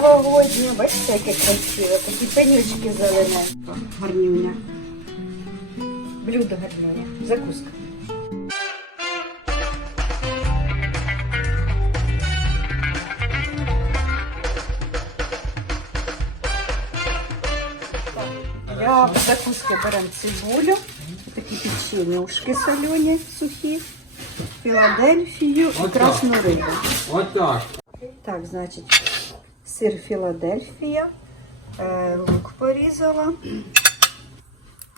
новогоднє. Бачите, яке красиве. Такі пенючки зелені. Гарнюня. Блюдо гарнюня. Закуска. Для закуски беремо цибулю, такі печенюшки солені сухі, філадельфію і красну рибу. Отак. Так, значить, сир Філадельфія, е, лук порізала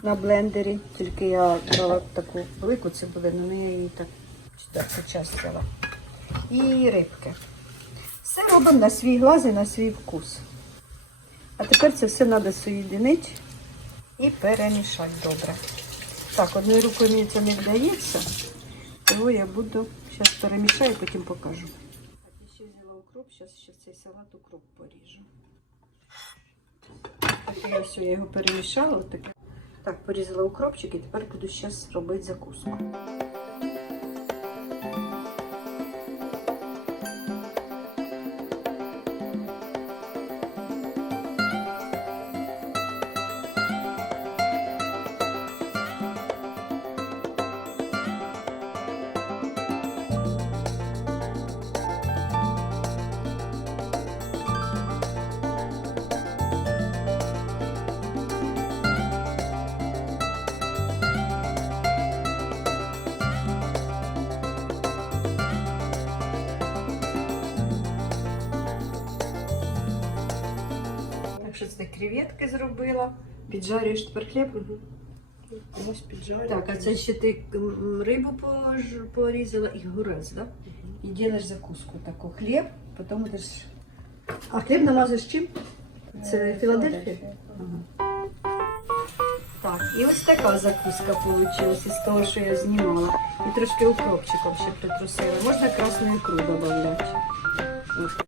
на блендері. Тільки я брала таку велику цибулину, ну я її так четверту частила. І рибки. Все робимо на свій глаз і на свій вкус. А тепер це все треба соєдинити і перемішати добре. Так, одною рукою мені це не вдається, тому я буду зараз перемішаю, потім покажу. Ще взяла укроп, зараз ще цей салат укроп поріжу. Так, я все, я його перемішала. Отаке. Так, порізала укропчик і тепер буду зараз робити закуску. Так що це креветки зробила. Піджарюєш тепер хліб. Ось піджарю. Так, а це ще ти рибу пож- порізала і горець, да? І робиш закуску таку. Хліб, потім будеш. А хліб намазуєш чим? Це Філадельфія? Ага. Так, і ось така закуска вийшла із того, що я знімала. І трошки укропчиком ще притрусила. Можна красну ікру додати. Ось.